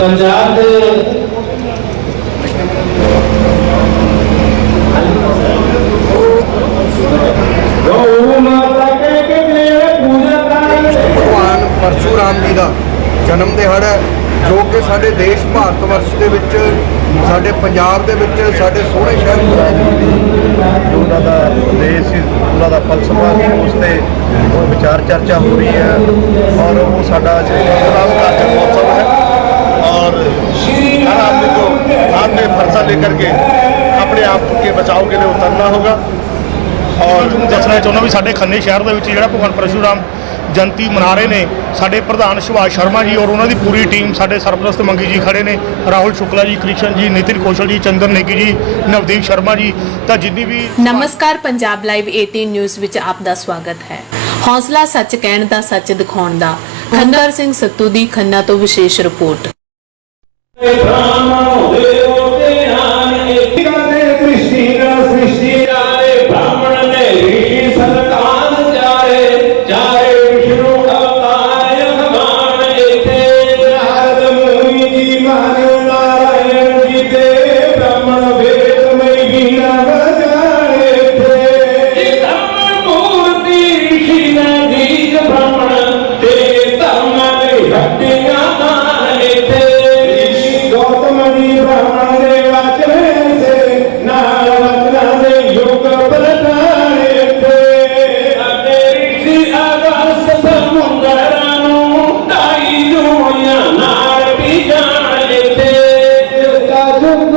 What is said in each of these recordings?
ਪੰਜਾਬ ਦੇ ਗਊ ਮਾਤਾ ਕਹਿ ਕੇ ਮੇਰੇ ਪੂਜਾ ਕਰਨ ਭਗਵਾਨ ਪਰਸ਼ੂਰਾਮ ਜੀ ਦਾ ਜਨਮ ਦਿਹਾੜਾ ਹੈ, ਜੋ ਕਿ ਸਾਡੇ ਦੇਸ਼ ਭਾਰਤ ਵਰਸ਼ ਦੇ ਵਿੱਚ ਸਾਡੇ ਪੰਜਾਬ ਦੇ ਵਿੱਚ ਸਾਡੇ ਸੋਹਣੇ ਸ਼ਹਿਰ ਜੋ ਉਹਨਾਂ ਦਾ ਦੇਸ਼ ਸੀ ਉਹਨਾਂ ਦਾ ਫਲਸਫਾ ਸੀ ਉਸ ਤੇ ਉਹ ਵਿਚਾਰ ਚਰਚਾ ਹੋ ਰਹੀ ਹੈ। ਔਰ ਉਹ ਸਾਡਾ ਸਲਾਮ ਦਾ ਮਹੋਤਸਵ ਹੈ। लेकर के अपने आप के बचाव के लिए उतरना होगा ਔਰ ਦੱਸਣਾ ਚਾਹੁੰਦਾ ਵੀ ਸਾਡੇ ਖੰਨੇ ਸ਼ਹਿਰ ਦੇ ਵਿੱਚ ਜਿਹੜਾ ਭਗਵਾਨ ਪਰਸ਼ੂਰਾਮ ਜਯੰਤੀ ਮਨਾ ਰਹੇ ਨੇ ਸਾਡੇ ਪ੍ਰਧਾਨ ਸੁਭਾਸ਼ ਸ਼ਰਮਾ ਜੀ ਔਰ ਉਹਨਾਂ ਦੀ ਪੂਰੀ ਟੀਮ ਸਾਡੇ ਸਰਪ੍ਰਸਤ ਮੰਗੀ ਜੀ ਖੜੇ ਨੇ ਰਾਹੁਲ ਸ਼ੁਕਲਾ ਜੀ ਕ੍ਰਿਸ਼ਨ ਜੀ ਨਿਤਿਨ ਕੌਸ਼ਲ ਜੀ ਚੰਦਰ ਨੇਗੀ ਜੀ ਨਵਦੀਪ ਸ਼ਰਮਾ ਜੀ ਤਾਂ ਜਿੰਨੀ ਵੀ ਨਮਸਕਾਰ ਪੰਜਾਬ ਲਾਈਵ 18 ਨਿਊਜ਼ ਵਿੱਚ ਆਪ ਦਾ ਸਵਾਗਤ ਹੈ ਹੌਸਲਾ ਸੱਚ ਕਹਿਣ ਦਾ ਸੱਚ ਦਿਖਾਉਣ ਦਾ ਖੰਦਰ ਸਿੰਘ ਸੱਤੂ ਦੀ ਖੰਨਾ ਤੋਂ ਵਿਸ਼ੇਸ਼ ਰਿਪੋਰਟ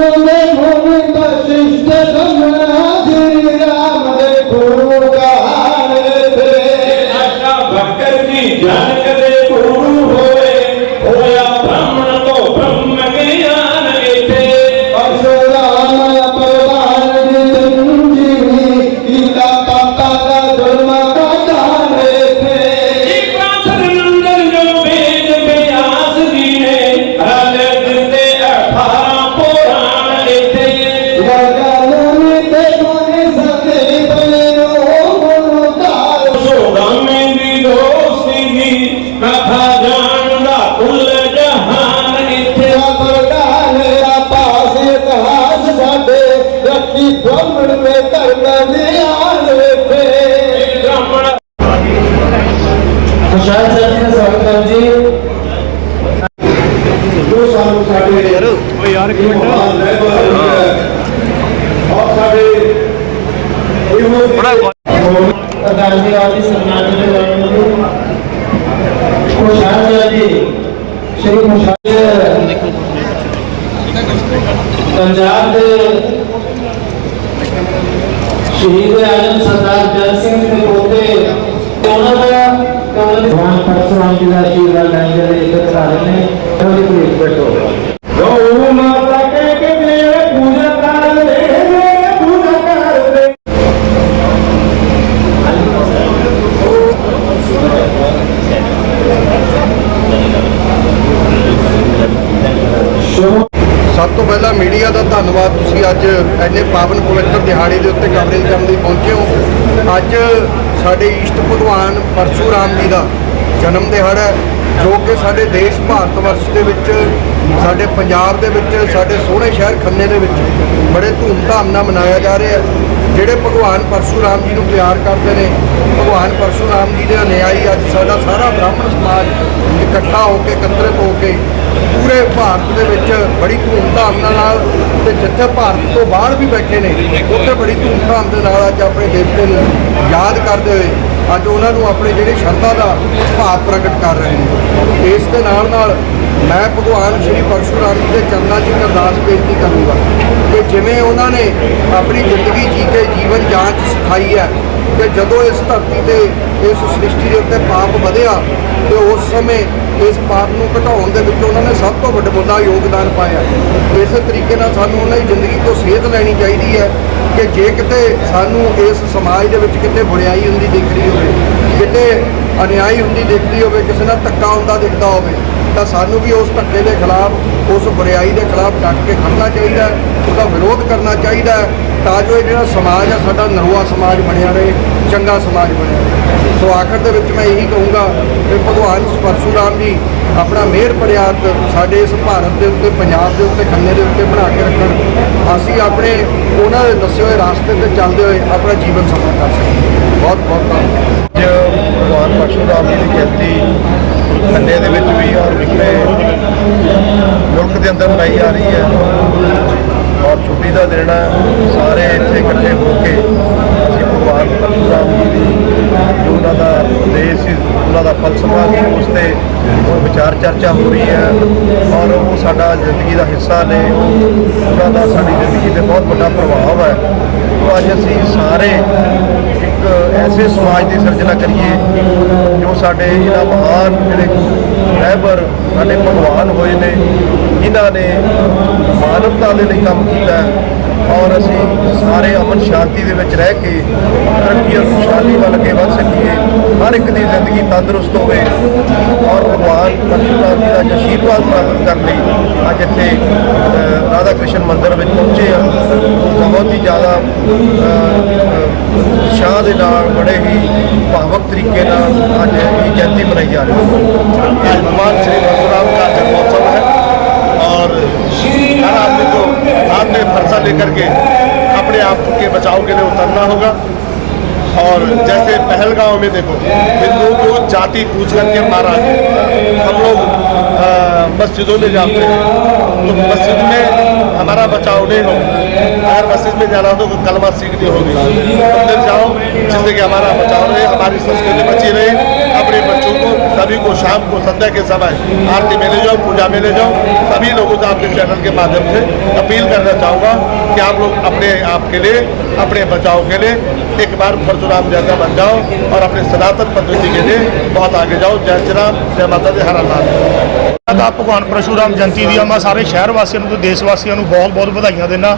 Amen. ਰੱਖੀ ਬ੍ਰਾਹਮਣ ਮੇ ਧਰਮ ਨਿਆਲ ਵੇਖੇ। ਬ੍ਰਾਹਮਣ ਖੁਸ਼ਹਾਲ ਸਾਹਿਬ ਦਾ ਸਵਾਗਤ ਹੈ ਜੀ। ਦੋ ਸਾਲ ਸਾਡੇ ਯਾਰ ਓ ਯਾਰ ਇੱਕ ਮਿੰਟ ਔਰ ਸਾਡੇ ਇਹੋ ਪ੍ਰਧਾਨ ਜੀ ਆਪ ਜੀ ਸਨਮਾਨ ਦੇ ਰਹੇ ਨੇ ਖੁਸ਼ਹਾਲ ਸਾਹਿਬ ਜੀ ਸ਼੍ਰੀ ਖੁਸ਼ਹਾਲ ਪੰਜਾਬ ਦੇ ਸ਼ਹੀਦ ਆਜਮ ਸਰਦਾਰ ਜਨ ਸਿੰਘ ਦੇ ਪੋਤੇ ਤੇ ਉਹਨਾਂ ਦਾ ਉਹਨਾਂ ਦੇ ਭਗਵਾਨ ਪਰਸ਼ੁਰਾਮ ਜੀ ਦਾ ਲੈਣ ਦੇ ਲਈ ਘਰ ਨੇ ਉਹਦੀ ਪ੍ਰੀਤ ਬੈਠੋ ਗਊ ਮਾਤਾ ਕਹਿ ਕੇ ਮੇਰੇ ਪੂਜਾ ਕਰਦੇ ਮੇਰੇ ਪੂਜਾ ਕਰਦੇ ਸ਼ੁਭ ਸਭ ਤੋਂ ਪਹਿਲਾਂ ਮੀਡੀਆ ਦਾ ਧੰਨਵਾਦ ਤੁਸੀਂ ਅੱਜ ਐਨੇ ਪਾਵਨ ਪਵਿੱਤਰ ਦਿਹਾੜੇ ਦੇ ਉੱਤੇ ਕਵਰੇਜ ਕਰਨ ਲਈ ਪਹੁੰਚੇ ਹੋ। ਅੱਜ ਸਾਡੇ ਇਸ਼ਟ ਭਗਵਾਨ ਪਰਸ਼ੂਰਾਮ ਜੀ ਦਾ ਜਨਮ ਦਿਹਾੜਾ ਹੈ, ਜੋ ਕਿ ਸਾਡੇ ਦੇਸ਼ ਭਾਰਤ ਵਰਸ਼ ਦੇ ਵਿੱਚ ਸਾਡੇ ਪੰਜਾਬ ਦੇ ਵਿੱਚ ਸਾਡੇ ਸੋਹਣੇ ਸ਼ਹਿਰ ਖੰਨੇ ਦੇ ਵਿੱਚ ਬੜੇ ਧੂਮਧਾਮ ਨਾਲ ਮਨਾਇਆ ਜਾ ਰਿਹਾ ਹੈ। ਜਿਹੜੇ ਭਗਵਾਨ ਪਰਸ਼ੂਰਾਮ ਜੀ ਨੂੰ ਪਿਆਰ ਕਰਦੇ ਨੇ ਭਗਵਾਨ ਪਰਸ਼ੂਰਾਮ ਜੀ ਦੇ ਅਨਿਆਈ ਅੱਜ ਸਾਡਾ ਸਾਰਾ ਬ੍ਰਾਹਮਣ ਸਮਾਜ ਇਕੱਠਾ ਹੋ ਕੇ ਇਕੱਤਰਿਤ ਹੋ ਕੇ ਪੂਰੇ ਭਾਰਤ ਦੇ ਵਿੱਚ ਬੜੀ ਧੂਮਧਾਮ ਦੇ ਨਾਲ ਤੇ ਜਿੱਥੇ ਭਾਰਤ ਤੋਂ ਬਾਹਰ ਵੀ ਬੈਠੇ ਨੇ, ਉੱਥੇ ਬੜੀ ਧੂਮਧਾਮ ਦੇ ਨਾਲ ਅੱਜ ਆਪਣੇ ਦੇਵਤੇ ਨੂੰ ਯਾਦ ਕਰਦੇ ਹੋਏ ਅੱਜ ਉਹਨਾਂ ਨੂੰ ਆਪਣੇ ਜਿਹੜੇ ਸ਼ਰਧਾ ਦਾ ਭਾਵ ਪ੍ਰਗਟ ਕਰ ਰਹੇ ਨੇ। ਇਸ ਦੇ ਨਾਲ ਨਾਲ ਮੈਂ ਭਗਵਾਨ ਸ਼੍ਰੀ ਪਰਸ਼ੁਰਾਮ ਜੀ ਦੇ ਚਰਨਾਂ 'ਚ ਅਰਦਾਸ ਬੇਨਤੀ ਕਰੂੰਗਾ ਕਿ ਜਿਵੇਂ ਉਹਨਾਂ ਨੇ ਆਪਣੀ ਜ਼ਿੰਦਗੀ ਜੀ ਕੇ ਜੀਵਨ ਜਾਂਚ ਸਿਖਾਈ ਹੈ ਕਿ ਜਦੋਂ ਇਸ ਧਰਤੀ ਤੇ ਇਸ ਸ੍ਰਿਸ਼ਟੀ ਦੇ ਉੱਤੇ ਪਾਪ ਵਧਿਆ ਤੇ ਉਸ ਸਮੇਂ ਇਸ ਪਾਪ ਨੂੰ ਘਟਾਉਣ ਦੇ ਵਿੱਚ ਉਹਨਾਂ ਨੇ ਸਭ ਤੋਂ ਵੱਡਾ ਵੱਡਾ ਯੋਗਦਾਨ ਪਾਇਆ। ਇਸੇ ਤਰੀਕੇ ਨਾਲ ਸਾਨੂੰ ਉਹਨਾਂ ਦੀ ਜ਼ਿੰਦਗੀ ਤੋਂ ਸੇਧ ਲੈਣੀ ਚਾਹੀਦੀ ਹੈ ਕਿ ਜੇ ਕਿਤੇ ਸਾਨੂੰ ਇਸ ਸਮਾਜ ਦੇ ਵਿੱਚ ਕਿਤੇ ਬੁਰਿਆਈ ਹੁੰਦੀ ਦਿਖ ਰਹੀ ਹੋਵੇ, ਕਿਤੇ ਅਨਿਆਈ ਹੁੰਦੀ ਦਿਖਦੀ ਹੋਵੇ, ਕਿਸੇ ਨਾਲ ਧੱਕਾ ਹੁੰਦਾ ਦਿਖਦਾ ਹੋਵੇ, ਤਾਂ ਸਾਨੂੰ ਵੀ ਉਸ ਧੱਕੇ ਦੇ ਖਿਲਾਫ, ਉਸ ਬੁਰਿਆਈ ਦੇ ਖਿਲਾਫ ਡਟ ਕੇ ਖੜਨਾ ਚਾਹੀਦਾ ਉਹਦਾ ਵਿਰੋਧ ਕਰਨਾ ਚਾਹੀਦਾ ਤਾਂ ਜੋ ਇਹ ਜਿਹੜਾ ਸਮਾਜ ਆ, ਸਾਡਾ ਨਰਵਾ ਸਮਾਜ ਬਣਿਆ ਰਹੇ, ਚੰਗਾ ਸਮਾਜ ਬਣਿਆ ਰਹੇ। ਸੋ ਆਖਰ ਦੇ ਵਿੱਚ ਮੈਂ ਇਹੀ ਕਹੂੰਗਾ ਕਿ ਭਗਵਾਨ ਪਰਸ਼ੂਰਾਮ ਜੀ ਆਪਣਾ ਮਿਹਰ ਪ੍ਰਿਆਤ ਸਾਡੇ ਇਸ ਭਾਰਤ ਦੇ ਉੱਤੇ, ਪੰਜਾਬ ਦੇ ਉੱਤੇ, ਖੰਨੇ ਦੇ ਉੱਤੇ ਬਣਾ ਕੇ ਰੱਖਣ। ਅਸੀਂ ਆਪਣੇ, ਉਹਨਾਂ ਦੇ ਦੱਸੇ ਹੋਏ ਰਸਤੇ ਤੇ ਚੱਲਦੇ ਹੋਏ ਆਪਣਾ ਜੀਵਨ ਸਫਲ ਕਰ ਸਕੀਏ। ਬਹੁਤ ਬਹੁਤ ਧੰਨਵਾਦ। ਅੱਜ ਭਗਵਾਨ ਪਰਸ਼ੂਰਾਮ ਜੀ ਦੀ ਜਯੰਤੀ ਖੰਨੇ ਦੇ ਵਿੱਚ ਵੀ ਔਰ ਵਿਖੇ ਮੁਲਕ ਦੇ ਅੰਦਰ ਮਨਾਈ ਜਾ ਰਹੀ ਹੈ ਔਰ ਛੁੱਟੀ ਦਾ ਦਿਨ ਹੈ ਸਾਰੇ ਇੱਥੇ ਇਕੱਠੇ ਹੋ ਕੇ ਅਸੀਂ ਭਗਵਾਨ ਪਰਸ਼ੂਰਾਮ ਜੀ ਦੀ ਜੋ ਉਹਨਾਂ ਦਾ ਉਦੇਸ਼ ਸੀ, ਉਹਨਾਂ ਦਾ ਫਲਸਫਾ ਸੀ, ਉਸ ਤੇ ਉਹ ਵਿਚਾਰ ਚਰਚਾ ਹੋ ਰਹੀ ਹੈ ਔਰ ਉਹ ਸਾਡਾ ਜ਼ਿੰਦਗੀ ਦਾ ਹਿੱਸਾ ਨੇ, ਉਹਨਾਂ ਦਾ ਸਾਡੀ ਜ਼ਿੰਦਗੀ ਤੇ ਬਹੁਤ ਵੱਡਾ ਪ੍ਰਭਾਵ ਹੈ। ਉਹ ਅੱਜ ਅਸੀਂ ਸਾਰੇ ਇੱਕ ਐਸੇ ਸਮਾਜ ਦੀ ਸਿਰਜਣਾ ਕਰੀਏ ਜੋ ਸਾਡੇ ਇਹਨਾਂ ਮਹਾਨ ਜਿਹੜੇ ਰਹਿਬਰ, ਸਾਡੇ ਭਗਵਾਨ ਹੋਏ ਨੇ ਜਿਨ੍ਹਾਂ ਨੇ ਮਾਨਵਤਾ ਦੇ ਲਈ ਕੰਮ ਕੀਤਾ ਔਰ ਅਸੀਂ ਸਾਰੇ ਅਮਨ ਸ਼ਾਂਤੀ ਦੇ ਵਿੱਚ ਰਹਿ ਕੇ ਤਰੱਕੀ ਔਰ ਖੁਸ਼ਹਾਲੀ ਵੱਲ ਅੱਗੇ ਵਧ ਸਕੀਏ, ਹਰ ਇੱਕ ਦੀ ਜ਼ਿੰਦਗੀ ਤੰਦਰੁਸਤ ਹੋਵੇ ਔਰ ਭਗਵਾਨ ਪਰਸ਼ੁਰਾਮ ਜੀ ਦਾ ਆਸ਼ੀਰਵਾਦ ਪ੍ਰਾਪਤ ਕਰਨ ਲਈ ਅੱਜ ਇੱਥੇ ਰਾਧਾ ਕ੍ਰਿਸ਼ਨ ਮੰਦਿਰ ਵਿੱਚ ਪਹੁੰਚੇ ਹਾਂ। ਬਹੁਤ ਹੀ ਜ਼ਿਆਦਾ ਸ਼ਾਹ ਦੇ ਨਾਲ, ਬੜੇ ਹੀ ਭਾਵਕ ਤਰੀਕੇ ਨਾਲ ਅੱਜ ਇਹ ਜਯੰਤੀ ਮਨਾਈ ਜਾ ਰਹੀ ਹੈ। ਭਗਵਾਨ ਸ੍ਰੀ हर आदमी को हाथ में फरसा लेकर के अपने आप के बचाव के लिए उतरना होगा। और जैसे पहलगांव में देखो, हिंदुओं को जाति पूछ करके मारा गया। हम लोग मस्जिदों में जाते हैं। तो मस्जिद में हमारा बचाव नहीं होगा अगर मस्जिद में जाना हो तो कलमा सीखनी होगी। मंदिर जाओ, जिससे कि हमारा बचाव रहे, हमारी संस्कृति बची रहे। अपने बच्चों को सभी को शाम को संध्या के समय आरती में ले जाओ पूजा में ले जाओ सभी लोगों से आपके चैनल के माध्यम से अपील करना चाहूँगा कि आप लोग अपने आप के लिए अपने बचाव के लिए एक बार परशुराम जैसा बन जाओ और अपने सनातन पद्धति के लिए बहुत आगे जाओ जय श्री राम जय माता दी हर नाथ ਦਾ ਭਗਵਾਨ ਪਰਸ਼ੂਰਾਮ ਜਯੰਤੀ ਦੀਆਂ ਮੈਂ ਸਾਰੇ ਸ਼ਹਿਰ ਵਾਸੀਆਂ ਨੂੰ ਤੇ ਦੇਸ਼ ਵਾਸੀਆਂ ਨੂੰ ਬਹੁਤ-ਬਹੁਤ ਵਧਾਈਆਂ ਦਿੰਦਾ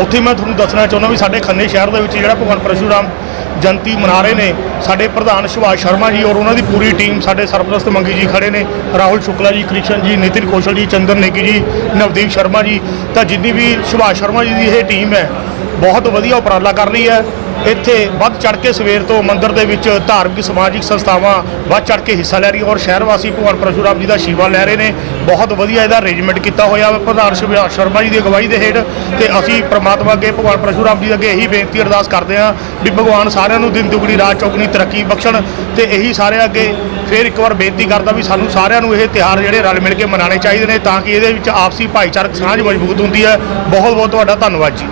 ਉੱਥੇ ਮੈਂ ਤੁਹਾਨੂੰ ਦੱਸਣਾ ਚਾਹੁੰਦਾ ਵੀ ਸਾਡੇ ਖੰਨੇ ਸ਼ਹਿਰ ਦੇ ਵਿੱਚ ਜਿਹੜਾ ਭਗਵਾਨ ਪਰਸ਼ੂਰਾਮ ਜਯੰਤੀ ਮਨਾ ਰਹੇ ਨੇ। ਸਾਡੇ ਪ੍ਰਧਾਨ ਸੁਭਾਸ਼ ਸ਼ਰਮਾ ਜੀ ਔਰ ਉਹਨਾਂ ਦੀ ਪੂਰੀ ਟੀਮ, ਸਾਡੇ ਸਰਪ੍ਰਸਤ ਮੰਗੀ ਜੀ ਖੜੇ ਨੇ। ਰਾਹੁਲ ਸ਼ੁਕਲਾ ਜੀ, ਕ੍ਰਿਸ਼ਨ ਜੀ, ਨਿਤਿਨ ਕੌਸ਼ਲ ਜੀ ਚੰਦਰ ਨੇਗੀ ਜੀ, ਨਵਦੀਪ ਸ਼ਰਮਾ ਜੀ। ਤਾਂ ਜਿੰਨੀ ਵੀ ਸੁਭਾਸ਼ ਸ਼ਰਮਾ ਜੀ ਦੀ ਇਹ ਟੀਮ ਹੈ, ਬਹੁਤ ਵਧੀਆ ਉਪਰਾਲਾ ਕਰ ਰਹੀ ਹੈ। ਇੱਥੇ ਵੱਧ ਚੜ ਕੇ ਸਵੇਰ ਤੋਂ ਮੰਦਿਰ ਦੇ ਵਿੱਚ ਧਾਰਮਿਕ ਸਮਾਜਿਕ ਸੰਸਥਾਵਾਂ ਵੱਧ ਚੜ ਕੇ ਹਿੱਸਾ ਲੈ ਰਹੀ ਔਰ ਸ਼ਹਿਰ ਵਾਸੀ ਭਗਵਾਨ ਪਰਸ਼ੂਰਾਮ ਜੀ ਦਾ ਸ਼ੀਵਾ ਲੈ ਰਹੇ ਨੇ। ਬਹੁਤ ਵਧੀਆ ਇਹਦਾ ਅਰੇਂਜਮੈਂਟ ਕੀਤਾ ਹੋਇਆ ਵਾ। ਪ੍ਰਧਾਨ ਸ਼ਿਵ- ਸ਼ਰਮਾ ਜੀ ਦੀ ਅਗਵਾਈ ਦੇ ਹੇਠ ਤੇ ਅਸੀਂ ਪ੍ਰਮਾਤਮਾ ਅੱਗੇ ਭਗਵਾਨ ਪਰਸ਼ੂਰਾਮ ਜੀ ਅੱਗੇ ਇਹੀ ਬੇਨਤੀ ਅਰਦਾਸ ਕਰਦੇ ਹਾਂ ਵੀ ਭਗਵਾਨ ਸਾਰਿਆਂ ਨੂੰ ਦਿਨ ਦੁਗਣੀ, ਰਾਤ ਚੌਗਣੀ ਤਰੱਕੀ ਬਖਸ਼ਣ ਤੇ ਇਹੀ ਸਾਰਿਆਂ ਅੱਗੇ ਫਿਰ ਇੱਕ ਵਾਰ ਬੇਨਤੀ ਕਰਦਾ ਵੀ ਸਾਨੂੰ ਸਾਰਿਆਂ ਨੂੰ ਇਹ ਤਿਉਹਾਰ ਜਿਹੜੇ ਰਲ ਮਿਲ ਕੇ ਮਨਾਉਣੇ ਚਾਹੀਦੇ ਨੇ ਤਾਂ ਕਿ ਇਹਦੇ ਵਿੱਚ ਆਪਸੀ ਭਾਈਚਾਰਕ ਸਾਂਝ ਮਜ਼ਬੂਤ ਹੁੰਦੀ ਹੈ। ਬਹੁਤ ਬਹੁਤ ਤੁਹਾਡਾ ਧੰਨਵਾਦ ਜੀ।